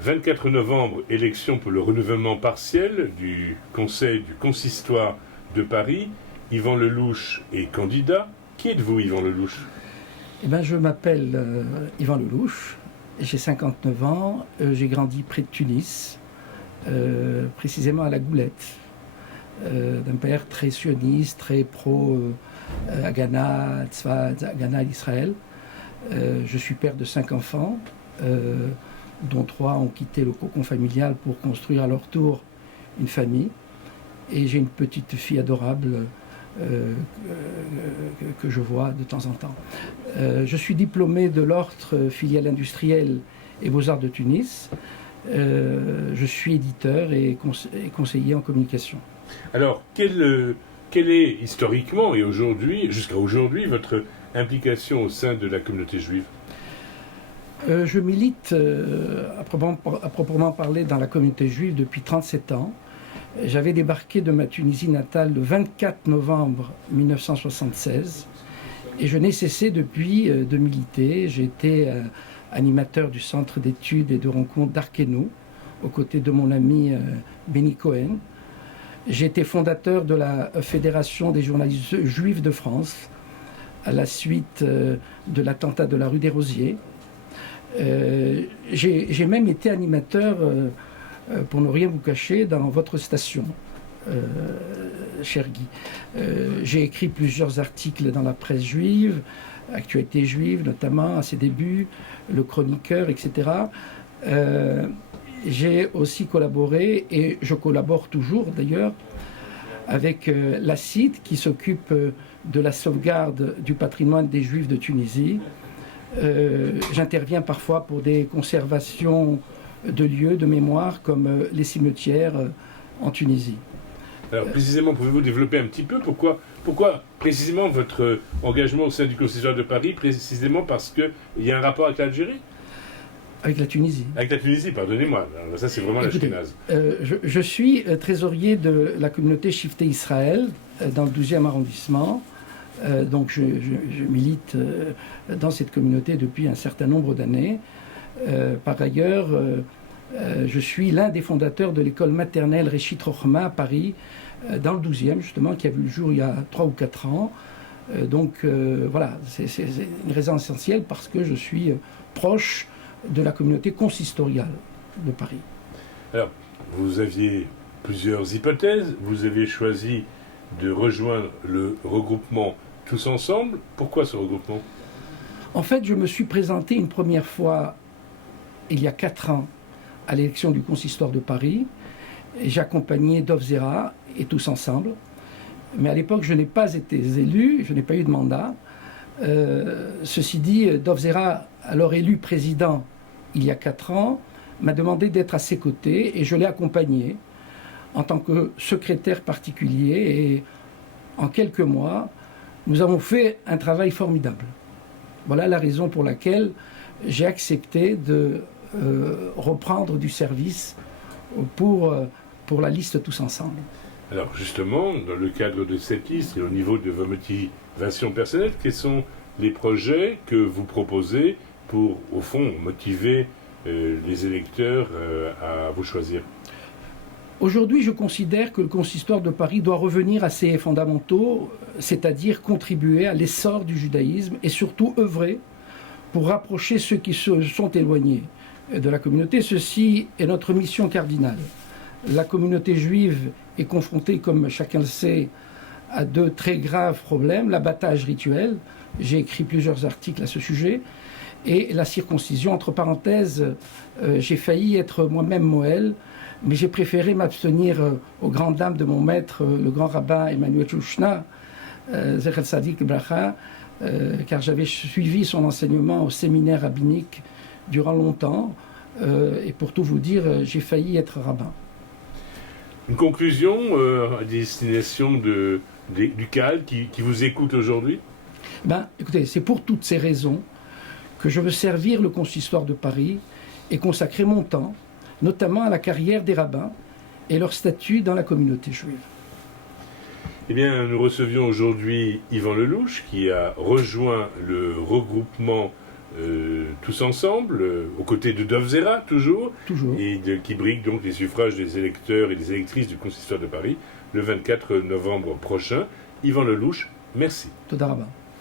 24 novembre, élection pour le renouvellement partiel du Conseil du Consistoire de Paris. Yvan Lelouch est candidat. Qui êtes-vous, Yvan Lelouch? Eh bien, je m'appelle Yvan Lelouch, j'ai 59 ans, j'ai grandi près de Tunis, précisément à la Goulette, d'un père très sioniste, très pro-Haganah, Tzfat, Haganah d'Israël. Je suis père de 5 enfants, dont 3 ont quitté le cocon familial pour construire à leur tour une famille. Et j'ai une petite fille adorable que je vois de temps en temps. Je suis diplômé de l'Ordre filiale industrielle et beaux-arts de Tunis. Je suis éditeur et conseiller en communication. Alors, quelle est historiquement et aujourd'hui, jusqu'à aujourd'hui, votre implication au sein de la communauté juive? Je milite à proprement parler dans la communauté juive depuis 37 ans. J'avais débarqué de ma Tunisie natale le 24 novembre 1976 et je n'ai cessé depuis de militer. J'ai été animateur du centre d'études et de rencontres d'Arkenou aux côtés de mon ami Benny Cohen. J'ai été fondateur de la Fédération des journalistes juifs de France à la suite de l'attentat de la rue des Rosiers. J'ai même été animateur, pour ne rien vous cacher, dans votre station, cher Guy. J'ai écrit plusieurs articles dans la presse juive, Actualité juive notamment à ses débuts, Le Chroniqueur, etc. J'ai aussi collaboré, et je collabore toujours d'ailleurs, avec la CID qui s'occupe de la sauvegarde du patrimoine des Juifs de Tunisie. J'interviens parfois pour des conservations de lieux de mémoire comme les cimetières en Tunisie. Alors précisément, pouvez-vous développer un petit peu pourquoi précisément votre engagement au sein du Consistoire de Paris, précisément parce qu'il y a un rapport avec l'Algérie? Avec la Tunisie. Avec la Tunisie, pardonnez-moi. Alors, ça, c'est vraiment l'Ashkénaze. Je suis trésorier de la communauté Shifté Israël dans le 12e arrondissement. Donc je milite dans cette communauté depuis un certain nombre d'années. Par ailleurs, je suis l'un des fondateurs de l'école maternelle Réchit Rochma à Paris, dans le 12e justement, qui a vu le jour il y a 3 ou 4 ans. Donc voilà, c'est une raison essentielle parce que je suis proche de la communauté consistoriale de Paris. Alors, vous aviez plusieurs hypothèses. Vous avez choisi de rejoindre le regroupement Tous Ensemble. Pourquoi ce regroupement? En fait, je me suis présenté une première fois, il y a 4 ans, à l'élection du consistoire de Paris. J'accompagnais Dov Zera et Tous Ensemble. Mais à l'époque, je n'ai pas été élu, je n'ai pas eu de mandat. Ceci dit, Dov Zera, alors élu président il y a 4 ans, m'a demandé d'être à ses côtés et je l'ai accompagné en tant que secrétaire particulier. Et en quelques mois, nous avons fait un travail formidable. Voilà la raison pour laquelle j'ai accepté de reprendre du service pour la liste Tous Ensemble. Alors justement, dans le cadre de cette liste et au niveau de vos motivations personnelles, quels sont les projets que vous proposez pour, au fond, motiver les électeurs à vous choisir? Aujourd'hui, je considère que le consistoire de Paris doit revenir à ses fondamentaux, c'est-à-dire contribuer à l'essor du judaïsme et surtout œuvrer pour rapprocher ceux qui se sont éloignés de la communauté. Ceci est notre mission cardinale. La communauté juive est confrontée, comme chacun le sait, à 2 très graves problèmes. L'abattage rituel, j'ai écrit plusieurs articles à ce sujet, et la circoncision. Entre parenthèses, j'ai failli être moi-même Moël, mais j'ai préféré m'abstenir aux grandes dames de mon maître, le grand rabbin Emmanuel Chouchna, Zecher Tzadik Bracha, car j'avais suivi son enseignement au séminaire rabbinique durant longtemps, et pour tout vous dire, j'ai failli être rabbin. Une conclusion à destination du CAL qui vous écoute aujourd'hui? Écoutez, c'est pour toutes ces raisons que je veux servir le consistoire de Paris et consacrer mon temps, notamment à la carrière des rabbins et leur statut dans la communauté juive. Eh bien, nous recevions aujourd'hui Yvan Lelouch qui a rejoint le regroupement tous ensemble, aux côtés de Dovzera, toujours, Toujours. et qui brigue donc les suffrages des électeurs et des électrices du consistoire de Paris le 24 novembre prochain. Yvan Lelouch, merci. Toda Rabba.